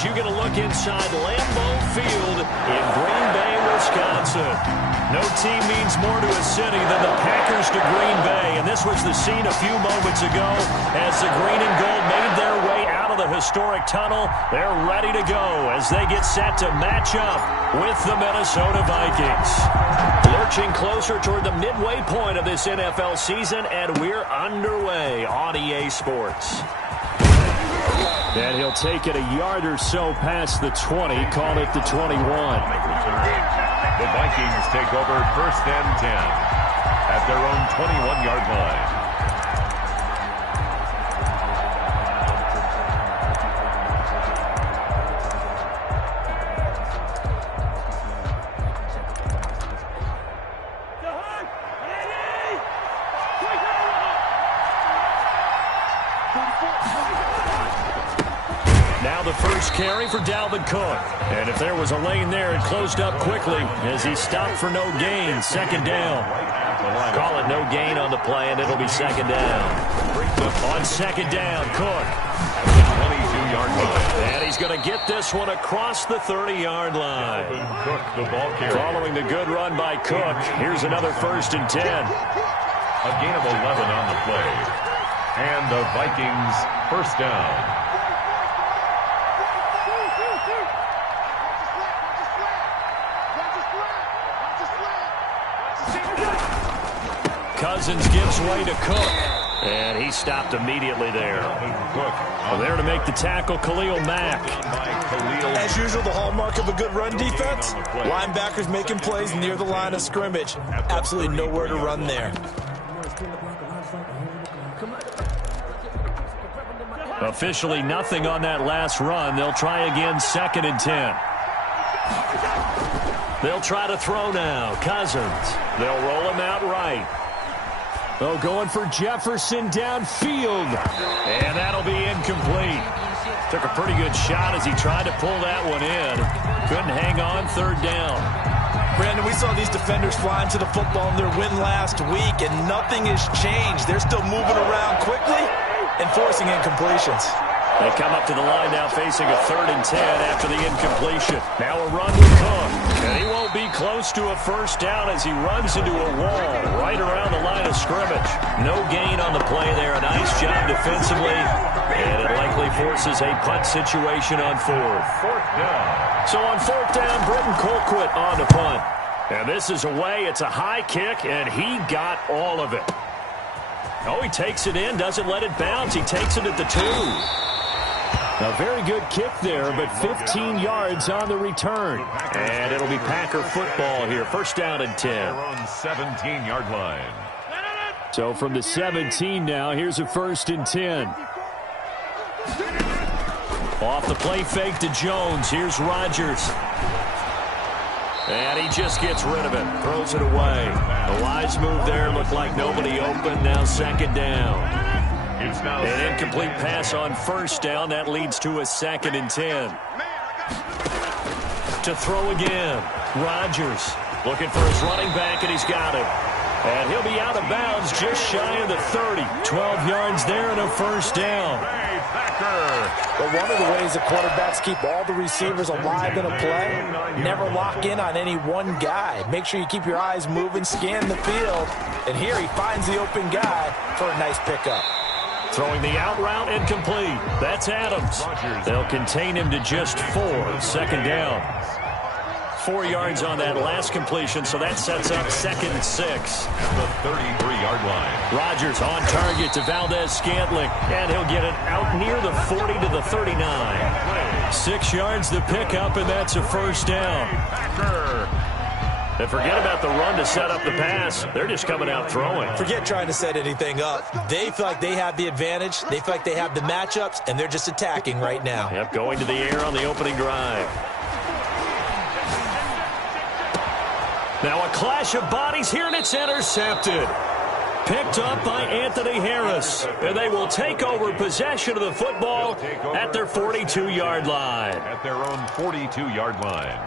as you get a look inside Lambeau Field in Green Bay, Wisconsin. No team means more to a city than the Packers to Green Bay, and this was the scene a few moments ago as the green and gold made their way out of the historic tunnel. They're ready to go as they get set to match up with the Minnesota Vikings. Lurching closer toward the midway point of this NFL season, and we're underway on EA Sports. And he'll take it a yard or so past the 20, call it the 21. The Vikings take over 1st and 10 at their own 21-yard line. Now the first carry for Dalvin Cook. And if there was a lane there, it closed up quickly as he stopped for no gain. Second down. Call it no gain on the play, and it'll be second down. On second down, Cook. 22-yard line. And he's going to get this one across the 30-yard line. Cook, the ball carrier. Following the good run by Cook, here's another 1st and 10. A gain of 11 on the play. And the Vikings first down. Cousins gives way to Cook, and he stopped immediately there. Well, there to make the tackle, Khalil Mack. As usual, the hallmark of a good run defense, linebackers making plays near the line of scrimmage. Absolutely nowhere to run there. Officially nothing on that last run. They'll try again, 2nd and 10. They'll try to throw now. Cousins. They'll roll him out right. Oh, going for Jefferson downfield. And that'll be incomplete. Took a pretty good shot as he tried to pull that one in. Couldn't hang on, 3rd down. Brandon, we saw these defenders flying to the football in their win last week, and nothing has changed. They're still moving around quickly and forcing incompletions. They come up to the line now facing a 3rd and 10 after the incompletion. Now a run with Cook. And he won't be close to a first down as he runs into a wall right around the line of scrimmage. No gain on the play there. A nice job defensively. And it likely forces a punt situation on 4th down. So on 4th down, Britton Colquitt on the punt. And this is away. It's a high kick, and he got all of it. Oh, he takes it in, doesn't let it bounce. He takes it at the 2. A very good kick there, but 15 yards on the return. And it'll be Packer football here. 1st down and 10. Their own 17-yard line. So from the 17 now, here's a 1st and 10. Off the play fake to Jones. Here's Rodgers. And he just gets rid of it. Throws it away. The wise move there. Looked like nobody open. Now 2nd down. An incomplete pass on 1st down. That leads to a 2nd and 10. To throw again. Rodgers looking for his running back, and he's got it. And he'll be out of bounds just shy of the 30. 12 yards there and a 1st down. But one of the ways the quarterbacks keep all the receivers alive in a play, never lock in on any one guy. Make sure you keep your eyes moving, scan the field. And here he finds the open guy for a nice pickup. Throwing the out route, incomplete. That's Adams. They'll contain him to just 4. 2nd down. 4 yards on that last completion, so that sets up 2nd and 6. At the 33-yard line. Rodgers on target to Valdez-Scantling, and he'll get it out near the 40 to the 39. 6 yards the pickup, and that's a 1st down. And forget about the run to set up the pass. They're just coming out throwing. Forget trying to set anything up. They feel like they have the advantage. They feel like they have the matchups, and they're just attacking right now. Yep, going to the air on the opening drive. Now a clash of bodies here, and it's intercepted. Picked up by Anthony Harris. And they will take over possession of the football at their 42-yard line. At their own 42-yard line.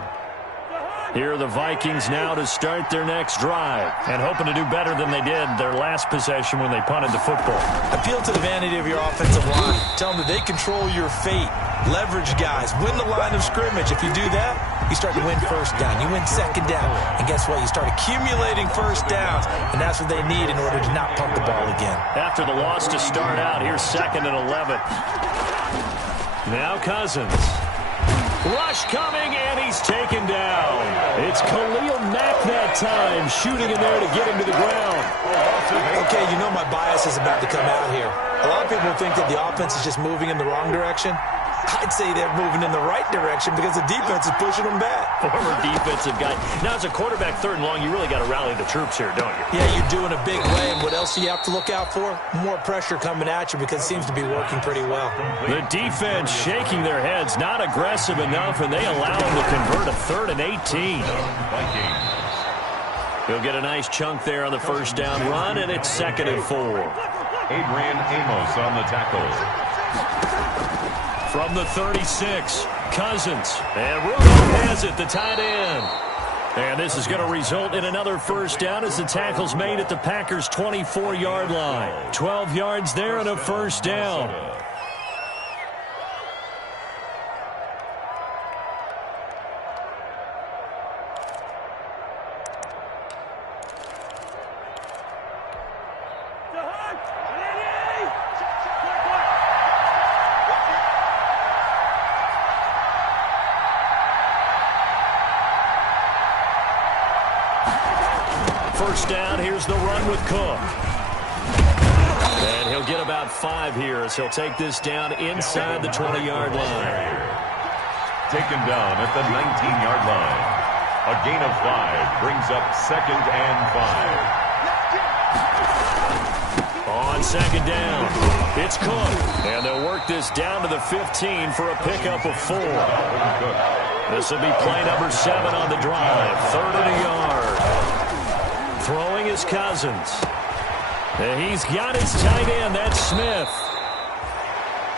Here are the Vikings now to start their next drive and hoping to do better than they did their last possession when they punted the football. Appeal to the vanity of your offensive line. Tell them that they control your fate. leverage guys, win the line of scrimmage. If you do that, you start to win first down. You win second down. And guess what? You start accumulating first downs, and that's what they need in order to not pump the ball again. After the loss to start out, here's 2nd and 11. Now Cousins. Rush coming, and he's taken down. It's Khalil Mack that time, shooting in there to get him to the ground. Okay, you know my bias is about to come out here. A lot of people think that the offense is just moving in the wrong direction. I'd say they're moving in the right direction because the defense is pushing them back. Former defensive guy. Now, as a quarterback, 3rd and long, you really got to rally the troops here, don't you? Yeah, you do in a big way. And what else do you have to look out for? More pressure coming at you because it seems to be working pretty well. The defense shaking their heads, not aggressive enough, and they allow him to convert a 3rd and 18. He'll get a nice chunk there on the first down run, and it's 2nd and 4. Adrian Amos on the tackle. From the 36, Cousins. And Rudolph has it, the tight end. And this is going to result in another first down as the tackle's made at the Packers' 24-yard line. 12 yards there and a first down. First down, here's the run with Cook. And he'll get about 5 here as he'll take this down inside the 20-yard line. Taken down at the 19-yard line. A gain of 5 brings up 2nd and 5. On 2nd down, it's Cook. And they'll work this down to the 15 for a pickup of 4. This will be play number 7 on the drive. 3rd and a yard. Throwing is Cousins. And he's got his tight end. That's Smith.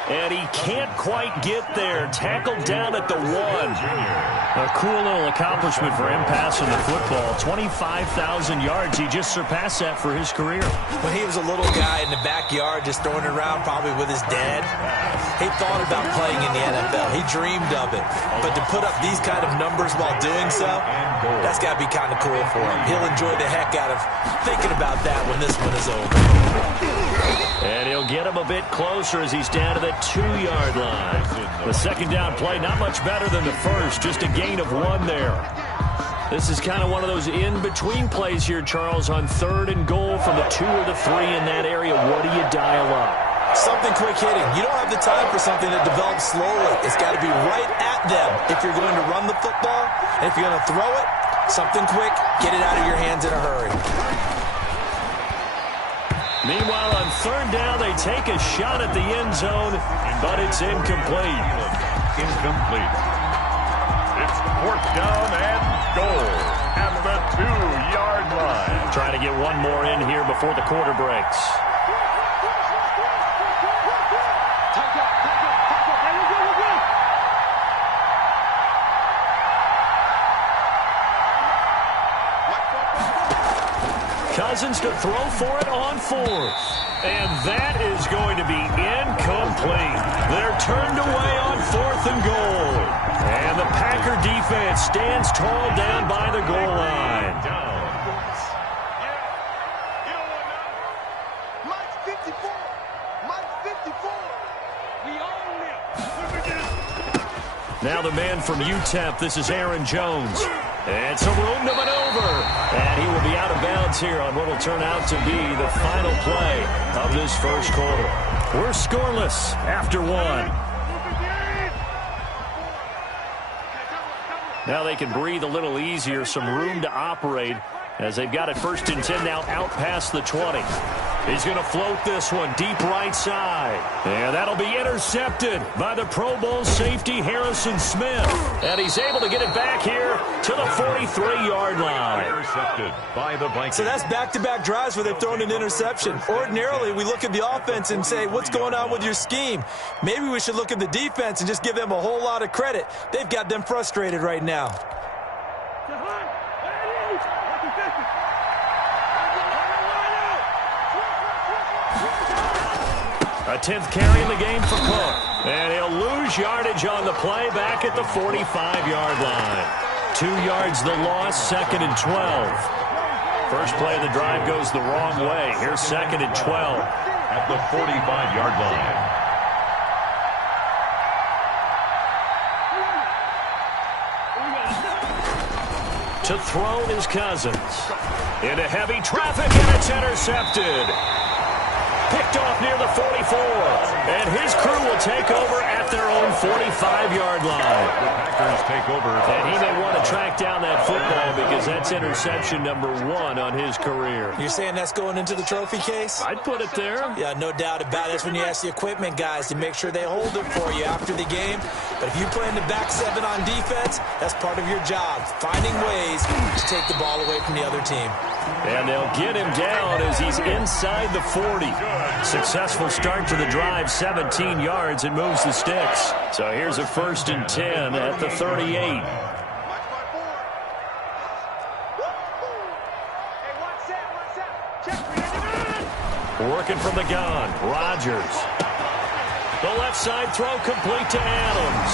And he can't quite get there. Tackled down at the 1. A cool little accomplishment for him passing the football. 25,000 yards. He just surpassed that for his career. When he was a little guy in the backyard just throwing it around probably with his dad, he thought about playing in the NFL. He dreamed of it. But to put up these kind of numbers while doing so, that's got to be kind of cool for him. He'll enjoy the heck out of thinking about that when this one is over. And he'll get him a bit closer as he's down to the 2-yard line. The second down play, not much better than the first, just a gain of 1 there. This is kind of one of those in-between plays here, Charles, on 3rd and goal from the 2 or the 3 in that area. What do you dial up? Something quick hitting. You don't have the time for something that develops slowly. It's got to be right at them if you're going to run the football. And if you're going to throw it, something quick, get it out of your hands in a hurry. Meanwhile, on 3rd down, they take a shot at the end zone, but it's incomplete. Incomplete. It's 4th down and goal at the 2-yard line. Trying to get one more in here before the quarter breaks. Cousins to throw for it on 4th. And that is going to be incomplete. They're turned away on 4th and goal. And the Packer defense stands tall down by the goal line. Mike 54. Mike 54. We own it. Now the man from UTEP, this is Aaron Jones. And some room to maneuver. And he will be out of bounds here on what will turn out to be the final play of this first quarter. We're scoreless after 1. Now they can breathe a little easier, some room to operate as they've got it 1st and 10 now out past the 20. He's going to float this one deep right side. And that'll be intercepted by the Pro Bowl safety Harrison Smith. And he's able to get it back here to the 43-yard line. Intercepted by the Vikings. So that's back-to-back drives where they've thrown an interception. Ordinarily, we look at the offense and say, what's going on with your scheme? Maybe we should look at the defense and just give them a whole lot of credit. They've got them frustrated right now. A 10th carry in the game for Cook. And he'll lose yardage on the play back at the 45-yard line. 2 yards the loss, 2nd and 12. First play of the drive goes the wrong way. Here's 2nd and 12. At the 45-yard line. To throw is Cousins. Into heavy traffic, and it's intercepted. Picked off near the 44. And his crew will take over at their own 45-yard line. The Packers take over. And he may want to track down that football because that's interception number 1 on his career. You're saying that's going into the trophy case? I'd put it there. Yeah, no doubt about it. That's when you ask the equipment guys to make sure they hold it for you after the game. But if you play in the back 7 on defense, that's part of your job, finding ways to take the ball away from the other team. And they'll get him down as he's inside the 40. Successful start to the drive, 17 yards, and moves the sticks. So here's a 1st and 10 at the 38. Working from the gun, Rodgers. The left side throw complete to Adams.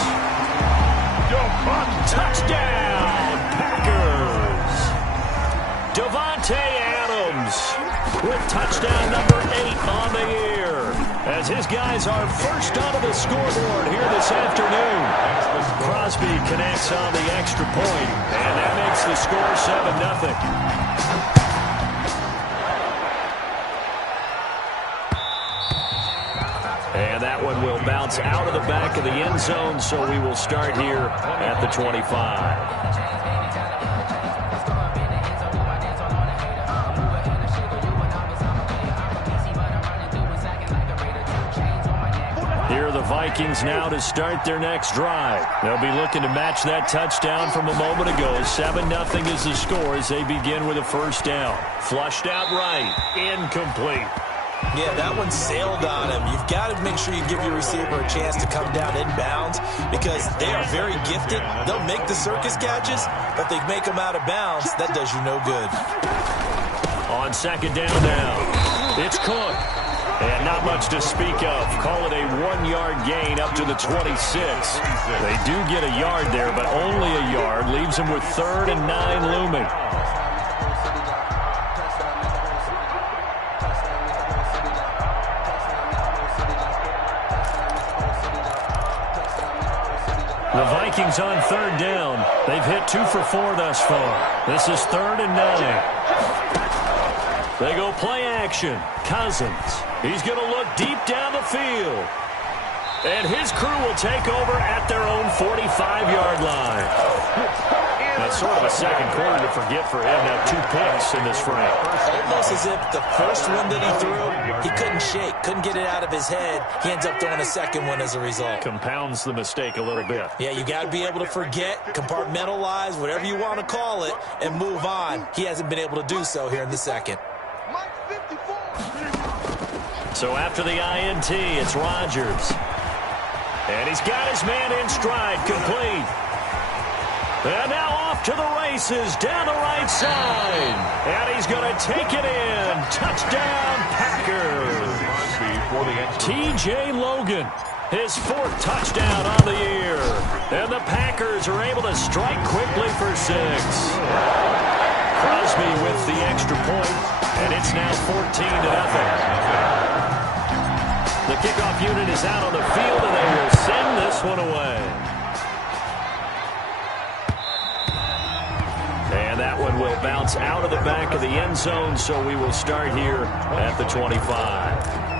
Touchdown, Packers. Devontae Adams with touchdown number 8 on the year. As his guys are first onto the scoreboard here this afternoon. Crosby connects on the extra point, and that makes the score 7-0. And that one will bounce out of the back of the end zone, so we will start here at the 25. Here are the Vikings now to start their next drive. They'll be looking to match that touchdown from a moment ago. 7-0 is the score as they begin with a 1st down. Flushed out right. Incomplete. Yeah, that one sailed on him. You've got to make sure you give your receiver a chance to come down inbounds because they are very gifted. They'll make the circus catches, but they make them out of bounds. That does you no good. On 2nd down now, it's Cook. And not much to speak of. Call it a 1-yard gain up to the 26. They do get a yard there, but only a yard. Leaves them with 3rd and 9 looming. The Vikings on 3rd down. They've hit 2 for 4 thus far. This is 3rd and 9. They go play action. Cousins. He's going to look deep down the field. And his crew will take over at their own 45-yard line. That's sort of a second quarter to forget for him. Now 2 picks in this frame. Almost as if the first one that he threw, he couldn't shake, couldn't get it out of his head. He ends up throwing a second one as a result. Compounds the mistake a little bit. Yeah, you got to be able to forget, compartmentalize, whatever you want to call it, and move on. He hasn't been able to do so here in the second. So after the INT, it's Rodgers. And he's got his man in stride, complete. And now off to the races, down the right side. And he's going to take it in. Touchdown, Packers. T.J. Logan, his 4th touchdown on the year. And the Packers are able to strike quickly for 6. Crosby with the extra point, and it's now 14-0. The kickoff unit is out on the field, and they will send this one away. And that one will bounce out of the back of the end zone, so we will start here at the 25.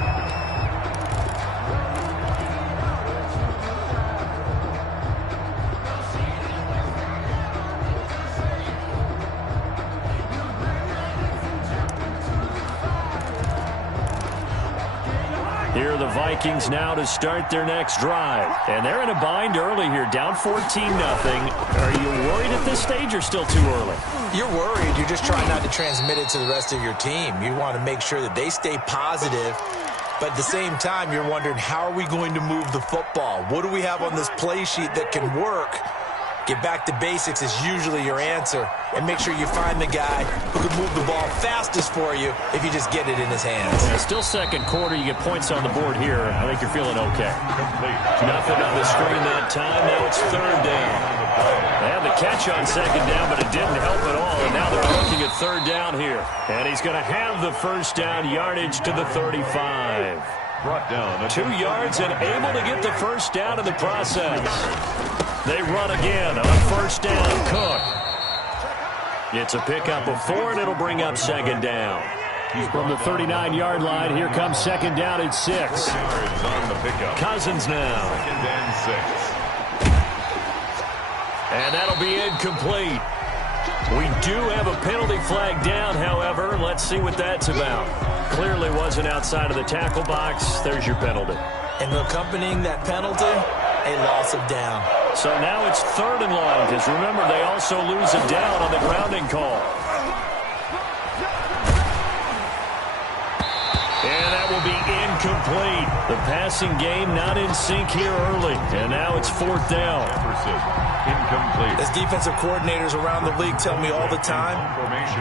Here are the Vikings now to start their next drive. And they're in a bind early here, down 14-0. Are you worried at this stage or still too early? You're worried. You're just trying not to transmit it to the rest of your team. You want to make sure that they stay positive. But at the same time, you're wondering, how are we going to move the football? What do we have on this play sheet that can work? Get back to basics is usually your answer, and make sure you find the guy who can move the ball fastest for you if you just get it in his hands. Yeah, still second quarter. You get points on the board here. I think you're feeling okay. Nothing on the screen that time. Now it's third down. They had the catch on second down, but it didn't help at all, and now they're looking at third down here. And he's going to have the first down, yardage to the 35. Brought down 2 yards and able to get the first down in the process. They run again on first down. Cook. It's a pickup of 4, and it'll bring up second down. From the 39-yard line, here comes second down and 6. Yards on the pickup. Cousins now. Second and 6. And that'll be incomplete. We do have a penalty flag down, however. Let's see what that's about. Clearly wasn't outside of the tackle box. There's your penalty. And accompanying that penalty, a loss of down. So now it's third and long, because remember, they also lose a down on the grounding call. And that will be incomplete. The passing game not in sync here early. And now it's fourth down. Incomplete. As defensive coordinators around the league tell me all the time,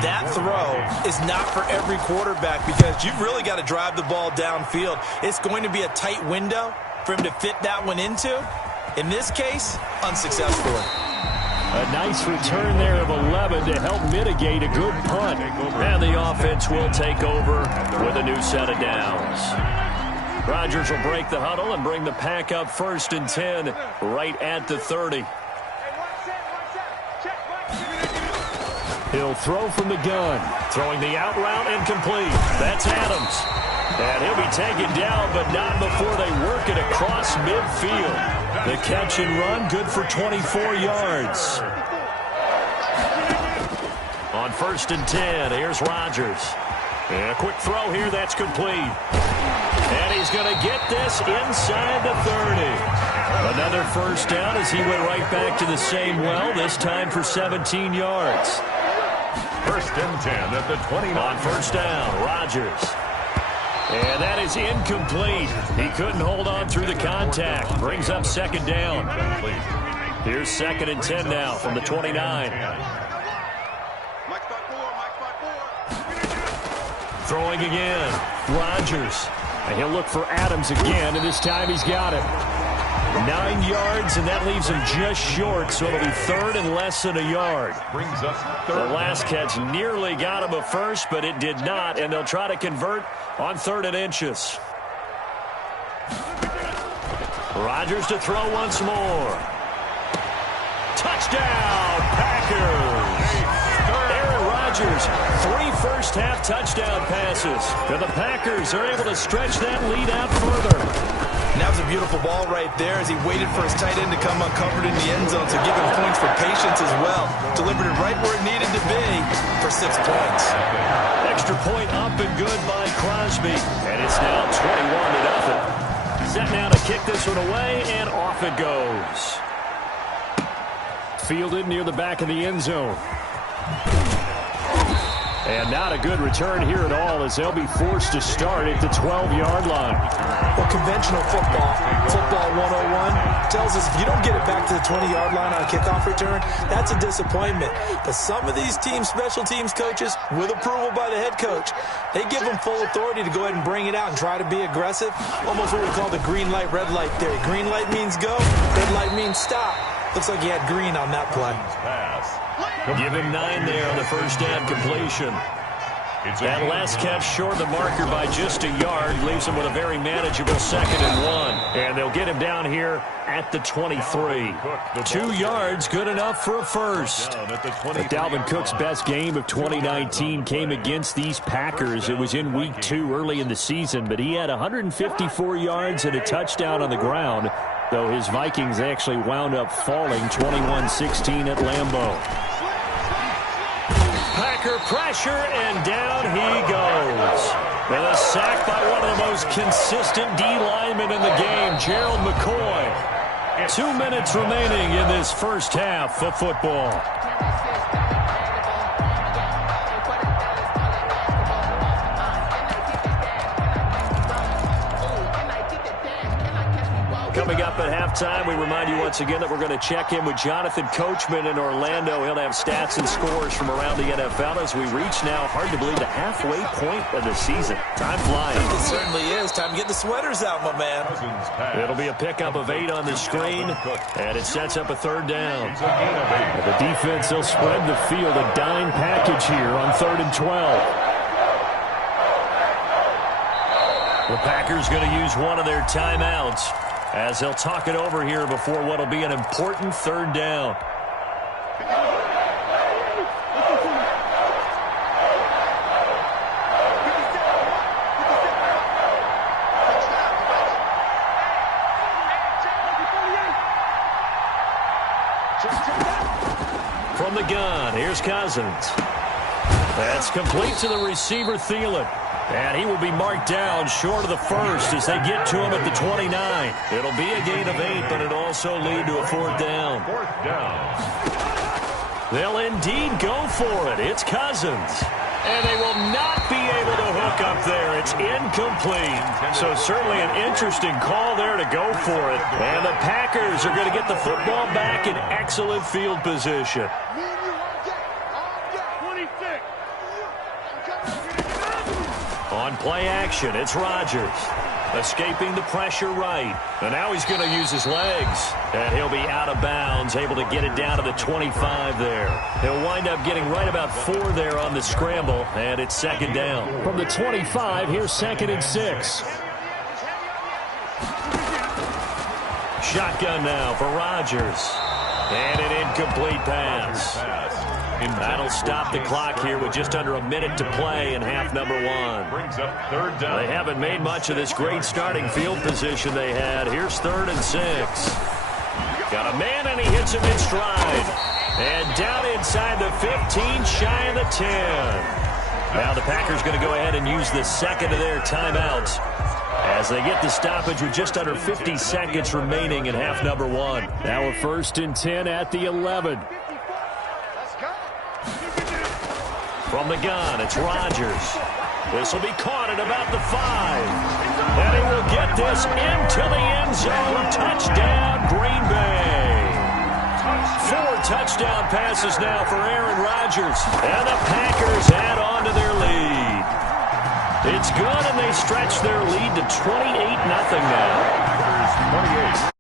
that throw is not for every quarterback because you've really got to drive the ball downfield. It's going to be a tight window for him to fit that one into. In this case, unsuccessfully. A nice return there of 11 to help mitigate a good punt. And the offense will take over with a new set of downs. Rodgers will break the huddle and bring the pack up first and 10 right at the 30. He'll throw from the gun. Throwing the out route incomplete. That's Adams. And he'll be taken down, but not before they work it across midfield. The catch and run, good for 24 yards. On first and 10, here's Rodgers. And a quick throw here, that's complete. And he's going to get this inside the 30. Another first down as he went right back to the same well, this time for 17 yards. First and 10 at the 29. On first down, Rodgers. And that is incomplete. He couldn't hold on through the contact. Brings up second down. Here's second and 10 now from the 29. Throwing again. Rodgers. And he'll look for Adams again, and this time he's got it. 9 yards, and that leaves him just short, so it'll be third and less than a yard. Brings us The third. last catch nearly got him a first, but it did not, and they'll try to convert on third and inches. Rodgers to throw once more. Touchdown, Packers! Aaron Rodgers, 3 first-half touchdown passes. And the Packers are able to stretch that lead out further. And that was a beautiful ball right there as he waited for his tight end to come uncovered in the end zone to give him points for patience as well. Delivered it right where it needed to be for 6 points. Extra point up and good by Crosby. And it's now 21-0. Set now to kick this one away, and off it goes. Fielded near the back of the end zone. And not a good return here at all as they'll be forced to start at the 12-yard line. Well, conventional football 101, tells us if you don't get it back to the 20-yard line on a kickoff return, that's a disappointment. But some of these teams, special teams coaches, with approval by the head coach, they give them full authority to go ahead and bring it out and try to be aggressive. Almost what we call the green light, red light theory. Green light means go, red light means stop. Looks like he had green on that play. Give him 9 there on the first down completion. That last catch short of the marker by just a yard leaves him with a very manageable 2nd and 1. And they'll get him down here at the 23. 2 yards, good enough for a first. But Dalvin Cook's best game of 2019 came against these Packers. It was in week 2 early in the season, but he had 154 yards and a touchdown on the ground, though his Vikings actually wound up falling 21-16 at Lambeau. Packer pressure, and down he goes. With a sack by one of the most consistent D linemen in the game, Gerald McCoy. 2 minutes remaining in this first half of football. Coming up at halftime, we remind you once again that we're going to check in with Jonathan Coachman in Orlando. He'll have stats and scores from around the NFL as we reach now, hard to believe, the halfway point of the season. Time flying. It certainly is. Time to get the sweaters out, my man. It'll be a pickup of 8 on the screen, and it sets up a third down. The defense, they'll spread the field, a dime package here on 3rd and 12. The Packers going to use one of their timeouts as they'll talk it over here before what will be an important 3rd down. From the gun, here's Cousins. That's complete to the receiver, Thielen. And he will be marked down short of the first as they get to him at the 29. It'll be a gain of 8, but it'll also lead to a 4th down. 4th down. They'll indeed go for it. It's Cousins. And they will not be able to hook up there. It's incomplete. So certainly an interesting call there to go for it. And the Packers are going to get the football back in excellent field position. On play action, it's Rodgers. Escaping the pressure right. And now he's going to use his legs. And he'll be out of bounds, able to get it down to the 25 there. He'll wind up getting right about 4 there on the scramble, and it's 2nd down. From the 25, here's 2nd and 6. Shotgun now for Rodgers. And an incomplete pass. That'll stop the clock here with just under a minute to play in half number 1. Brings up 3rd down. They haven't made much of this great starting field position they had. Here's 3rd and 6. Got a man, and he hits him in stride. And down inside the 15, shy of the 10. Now the Packers going to go ahead and use the 2nd of their timeouts as they get the stoppage with just under 50 seconds remaining in half number 1. Now a 1st and 10 at the 11. From the gun, it's Rodgers. This will be caught at about the 5. And he will get this into the end zone. Touchdown, Green Bay. 4 touchdown passes now for Aaron Rodgers. And the Packers add on to their lead. It's good, and they stretch their lead to 28-0 now. Packers 28,